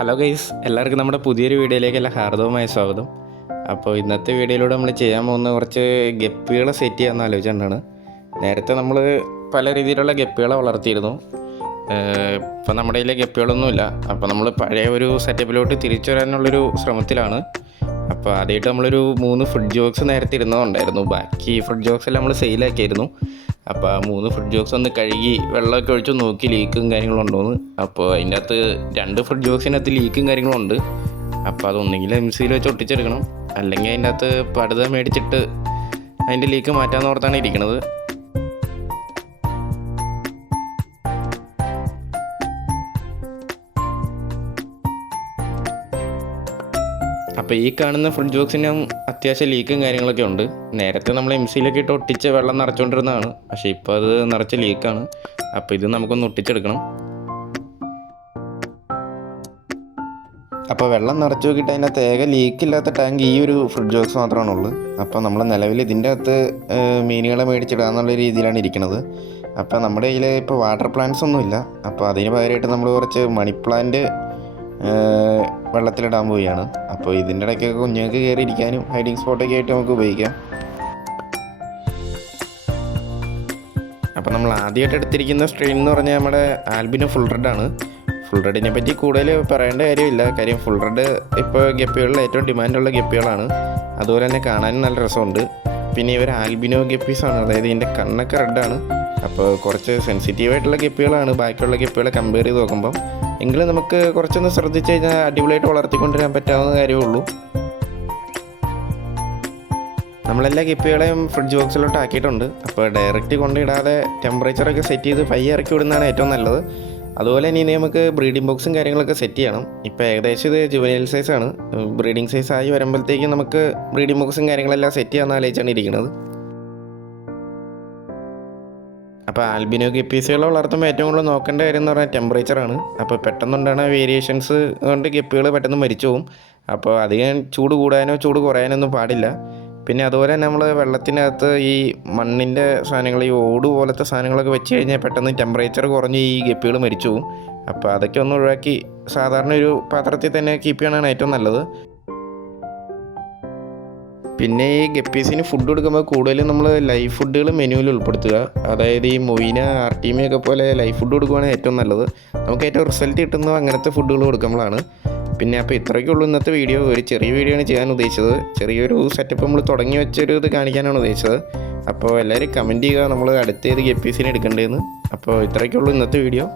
Hello guys, എല്ലാവർക്കും നമ്മുടെ പുതിയൊരു വീഡിയോയിലേക്കെല്ലാം ഹാർദവമായ സ്വാഗതം. അപ്പോൾ ഇന്നത്തെ വീഡിയോയിലൂടെ നമ്മൾ ചെയ്യാൻ പോകുന്ന കുറച്ച് ഗപ്പികളെ സെറ്റ് ചെയ്യാമെന്ന് ആലോചിച്ചുകൊണ്ടാണ്. നേരത്തെ നമ്മൾ പല രീതിയിലുള്ള ഗപ്പികളെ വളർത്തിയിരുന്നു. ഇപ്പോൾ നമ്മുടെ കയ്യിലെ ഗപ്പികളൊന്നുമില്ല. അപ്പോൾ നമ്മൾ പഴയ ഒരു സെറ്റപ്പിലോട്ട് തിരിച്ചു വരാനുള്ളൊരു ശ്രമത്തിലാണ്. അപ്പോൾ ആദ്യമായിട്ട് നമ്മളൊരു 3 ഫുഡ് ജോക്സ് നേരത്തെ ഇരുന്നതുണ്ടായിരുന്നു. ബാക്കി ഫുഡ് ജോക്സ് എല്ലാം നമ്മൾ സെയിലാക്കിയായിരുന്നു. അപ്പോൾ ആ 3 ഫുഡ് ജോക്സ് ഒന്ന് കഴുകി വെള്ളമൊക്കെ ഒഴിച്ച് നോക്കി ലീക്കും കാര്യങ്ങളും ഉണ്ടോയെന്ന്. അപ്പോൾ അതിൻ്റെ അകത്ത് 2 ഫുഡ് ജോക്സിനകത്ത് ലീക്കും കാര്യങ്ങളും ഉണ്ട്. അപ്പോൾ അതൊന്നെങ്കിൽ MC-യിൽ വെച്ച് ഒട്ടിച്ചെടുക്കണം, അല്ലെങ്കിൽ അതിൻ്റെ അകത്ത് പടുത മേടിച്ചിട്ട് അതിൻ്റെ ലീക്ക് മാറ്റാമെന്ന് ഓർത്താണ് ഇരിക്കുന്നത്. അപ്പോൾ ഈ കാണുന്ന ഫുഡ് ജോക്സിനും അത്യാവശ്യം ലീക്കും കാര്യങ്ങളൊക്കെ ഉണ്ട്. നേരത്തെ നമ്മൾ MC-യിലൊക്കെ ഇട്ട് ഒട്ടിച്ച് വെള്ളം നിറച്ചുകൊണ്ടിരുന്നതാണ്, പക്ഷേ ഇപ്പോൾ അത് നിറച്ച് ലീക്കാണ്. അപ്പോൾ ഇത് നമുക്കൊന്ന് ഒട്ടിച്ചെടുക്കണം. അപ്പോൾ വെള്ളം നിറച്ച് നോക്കിയിട്ട് അതിനകത്ത് ഏക ലീക്കില്ലാത്ത ടാങ്ക് ഈ ഒരു ഫുഡ് ജോക്സ് മാത്രമാണുള്ളത്. അപ്പോൾ നമ്മൾ നിലവിൽ ഇതിൻ്റെ അകത്ത് മീനുകളെ മേടിച്ചിടാന്നുള്ള രീതിയിലാണ് ഇരിക്കുന്നത്. അപ്പോൾ നമ്മുടെ കയ്യിൽ ഇപ്പോൾ വാട്ടർ പ്ലാന്റ്സ് ഒന്നുമില്ല. അപ്പോൾ അതിന് പകരമായിട്ട് നമ്മൾ കുറച്ച് മണി പ്ലാന്റ് വെള്ളത്തിലിടാൻ പോവുകയാണ്. അപ്പോൾ ഇതിൻ്റെ ഇടയ്ക്കൊക്കെ കുഞ്ഞുങ്ങൾക്ക് കയറി ഇരിക്കാനും ഹൈഡിങ് സ്പോട്ടൊക്കെ ആയിട്ട് നമുക്ക് ഉപയോഗിക്കാം. അപ്പോൾ നമ്മൾ ആദ്യമായിട്ട് എടുത്തിരിക്കുന്ന സ്ട്രെയിൻ എന്ന് പറഞ്ഞാൽ നമ്മുടെ ആൽബിനോ ഫുൾ റെഡാണ്. ഫുൾ റെഡിനെ പറ്റി കൂടുതൽ പറയേണ്ട കാര്യമില്ല. കാര്യം ഫുൾ റെഡ് ഇപ്പോൾ ഗപ്പികളിൽ ഏറ്റവും ഡിമാൻഡുള്ള ഗപ്പികളാണ്. അതുപോലെ തന്നെ കാണാനും നല്ല രസമുണ്ട്. പിന്നെ ഇവർ ആൽബിനോ ഗപ്പീസാണ്, അതായത് ഇതിൻ്റെ കണ്ണൊക്കെ റെഡാണ്. അപ്പോൾ കുറച്ച് സെൻസിറ്റീവായിട്ടുള്ള ഗപ്പികളാണ് ബാക്കിയുള്ള ഗപ്പികളെ കമ്പയർ ചെയ്ത് നോക്കുമ്പം. എങ്കിലും നമുക്ക് കുറച്ചൊന്ന് ശ്രദ്ധിച്ച് കഴിഞ്ഞാൽ അടിപൊളിയായിട്ട് വളർത്തിക്കൊണ്ടുവരാൻ പറ്റാവുന്ന കാര്യമേ ഉള്ളൂ. നമ്മളെല്ലാ ഗപ്പികളെയും ഫ്രിഡ്ജ് ബോക്സിലോട്ട് ആക്കിയിട്ടുണ്ട്. അപ്പോൾ ഡയറക്റ്റ് കൊണ്ടിടാതെ ടെമ്പറേച്ചറൊക്കെ സെറ്റ് ചെയ്ത് പയ്യെ ഇറക്കി വിടുന്നതാണ് ഏറ്റവും നല്ലത്. അതുപോലെ തന്നെ ഇനി നമുക്ക് ബ്രീഡിംഗ് ബോക്സും കാര്യങ്ങളൊക്കെ സെറ്റ് ചെയ്യണം. ഇപ്പോൾ ഏകദേശം ഇത് ജുവനൈൽ സൈസാണ്. ബ്രീഡിംഗ് സൈസ് ആയി വരുമ്പോഴത്തേക്കും നമുക്ക് ബ്രീഡിംഗ് ബോക്സും കാര്യങ്ങളെല്ലാം സെറ്റ് ചെയ്യാമെന്ന് ആലോചിച്ചാണ് ഇരിക്കുന്നത്. അപ്പോൾ ആൽബിനോ ഗപ്പീസുകളെ വളർത്തുമ്പോൾ ഏറ്റവും കൂടുതൽ നോക്കേണ്ട കാര്യം എന്ന് പറഞ്ഞാൽ ടെമ്പറേച്ചറാണ്. അപ്പോൾ പെട്ടെന്നുണ്ടാകുന്ന വേരിയേഷൻസ് കൊണ്ട് ഗപ്പികൾ പെട്ടെന്ന് മരിച്ചു പോകും. അപ്പോൾ അധികം ചൂട് കൂടാനോ ചൂട് കുറയാനൊന്നും പാടില്ല. പിന്നെ അതുപോലെ നമ്മൾ വെള്ളത്തിനകത്ത് ഈ മണ്ണിൻ്റെ സാധനങ്ങൾ, ഈ ഓട് പോലത്തെ സാധനങ്ങളൊക്കെ വെച്ച് കഴിഞ്ഞാൽ പെട്ടെന്ന് ടെമ്പറേച്ചർ കുറഞ്ഞ് ഈ ഗപ്പികൾ മരിച്ചു പോകും. അപ്പോൾ അതൊക്കെ ഒന്ന് ഒഴിവാക്കി സാധാരണ ഒരു പാത്രത്തിൽ തന്നെ കീപ്പ് ചെയ്യണതാണ് ഏറ്റവും നല്ലത്. പിന്നെ ഈ ഗപ്പീസിന് ഫുഡ് കൊടുക്കുമ്പോൾ കൂടുതലും നമ്മൾ ലൈവ് ഫുഡുകൾ മെനുവിൽ ഉൾപ്പെടുത്തുക. അതായത് ഈ മൊയ്ന, ആർട്ടീമിയൊക്കെ പോലെ ലൈവ് ഫുഡ് കൊടുക്കുകയാണെങ്കിൽ ഏറ്റവും നല്ലത്. നമുക്ക് ഏറ്റവും റിസൾട്ട് കിട്ടുന്നത് അങ്ങനത്തെ ഫുഡുകൾ കൊടുക്കുമ്പോഴാണ്. പിന്നെ അപ്പോൾ ഇത്രയൊക്കെ ഉള്ളൂ ഇന്നത്തെ വീഡിയോ. ഒരു ചെറിയ വീഡിയോ ആണ് ചെയ്യാൻ ഉദ്ദേശിച്ചത്. ചെറിയൊരു സെറ്റപ്പ് നമ്മൾ തുടങ്ങി വെച്ചൊരു ഇത് കാണിക്കാനാണ് ഉദ്ദേശിച്ചത്. അപ്പോൾ എല്ലാവരും കമൻറ്റ് ചെയ്യുക നമ്മൾ അടുത്തേത് ഗപ്പീസിനെ എടുക്കേണ്ടതെന്ന്. അപ്പോൾ ഇത്രയൊക്കെ ഉള്ളൂ ഇന്നത്തെ വീഡിയോ.